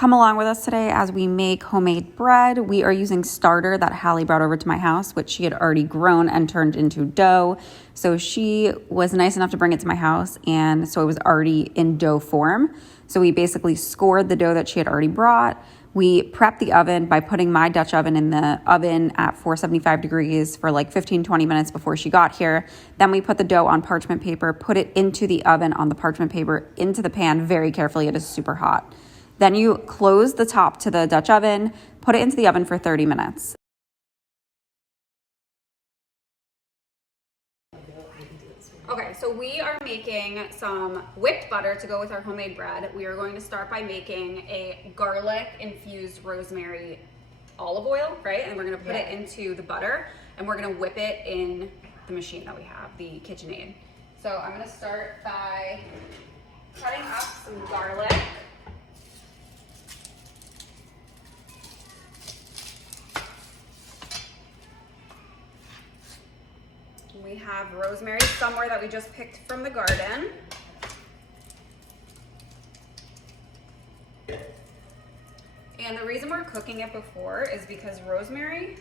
Come along with us today as we make homemade bread. We are using starter that Hallie brought over to my house, which she had already grown and turned into dough. So she was nice enough to bring it to my house, and so it was already in dough form. So we basically scored the dough that she had already brought. We prepped the oven by putting my Dutch oven in the oven at 475 degrees for like 15-20 minutes before she got here. Then we put the dough on parchment paper, put it into the oven on the parchment paper, into the pan very carefully. It is super hot. Then you close the top to the Dutch oven, put it into the oven for 30 minutes. Okay, so we are making some whipped butter to go with our homemade bread. We are going to start by making a garlic infused rosemary olive oil, right? And we're gonna put it into the butter, and we're gonna whip it in the machine that we have, the KitchenAid. So I'm gonna start by cutting up some garlic. We have rosemary somewhere that we just picked from the garden. And the reason we're cooking it before is because rosemary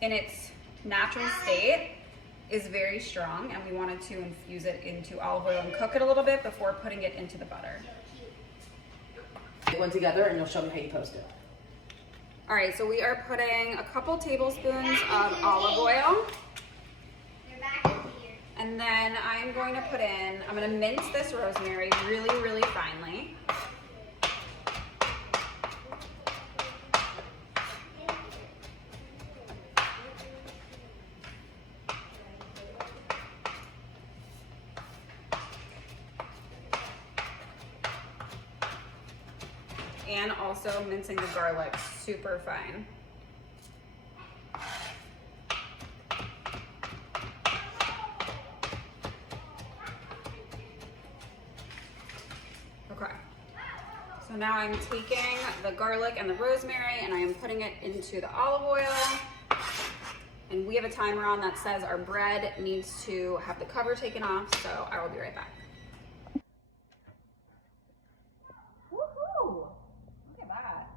in its natural state is very strong, and we wanted to infuse it into olive oil and cook it a little bit before putting it into the butter. One together and you'll show me how you post it. All right, so we are putting a couple tablespoons of olive oil. And then I'm going to I'm going to mince this rosemary really, really finely. And also mincing the garlic super fine. Okay, so now I'm taking the garlic and the rosemary and I am putting it into the olive oil. And we have a timer on that says our bread needs to have the cover taken off, so I will be right back. Woohoo! Look at that.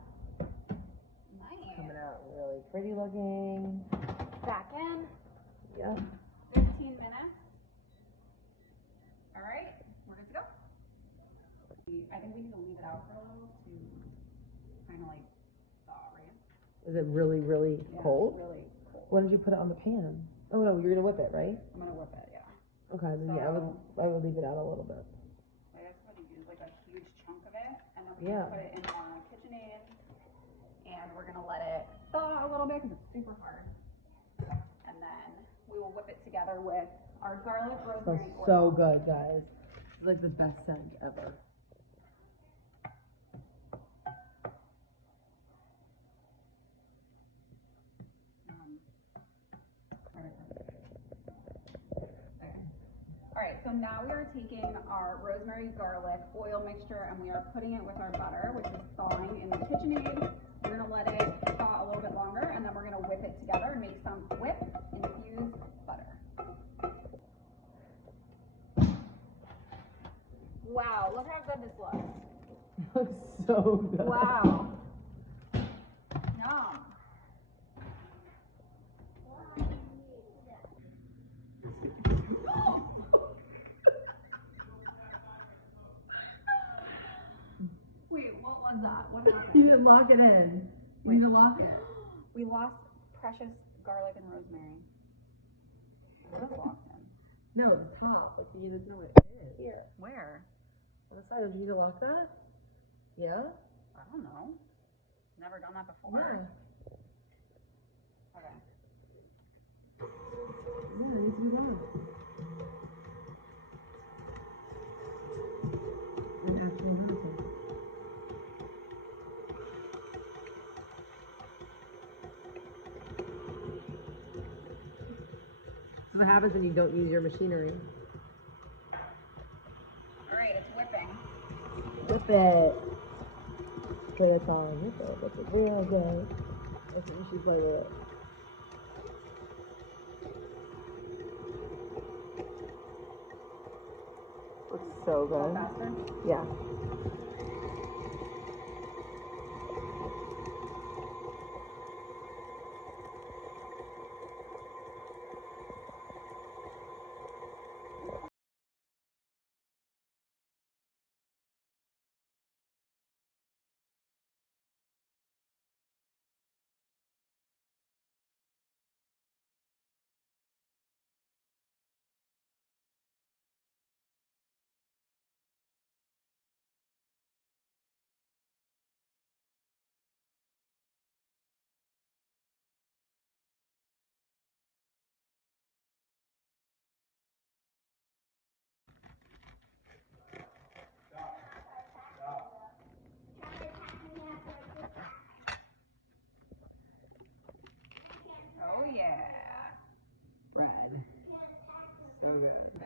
Nice. Coming out really pretty looking. Back in. Yep. 15 minutes. All right, we're good to go. I think we need to leave it out for a little to kind of like thaw, right? Is it really, really cold? It's really cold. When did you put it on the pan? Oh no, you're gonna whip it, right? I'm gonna whip it, yeah. Okay, then yeah, I would leave it out a little bit. I guess we're gonna use like a huge chunk of it, and then we're gonna put it in our KitchenAid, and we're gonna let it thaw a little bit because it's super hard. And then we will whip it together with our garlic rosemary oil. So good, guys. It's like the best scent ever. All right, so now we are taking our rosemary garlic oil mixture and we are putting it with our butter, which is thawing in the KitchenAid. We're gonna let it thaw a little bit longer, and then we're gonna whip it together and make some whipped infused butter. Wow, look how good this looks. Looks so good. Wow. Yum. Wait, what was that? What happened? You didn't lock it in. You need to lock it. We lost precious garlic and rosemary. What is locked in? No, the top. Like you need to know what it is. Here. Where? On the side. Did you need to lock that? Yeah? I don't know. Never done that before. Yeah. Okay. Yeah, it needs to be done. It actually has it. What happens when you don't use your machinery? All right, it's whipping. Whip it. Play a song. Whip it real good. That's what you should play with it. Looks so good. Faster? Yeah. good.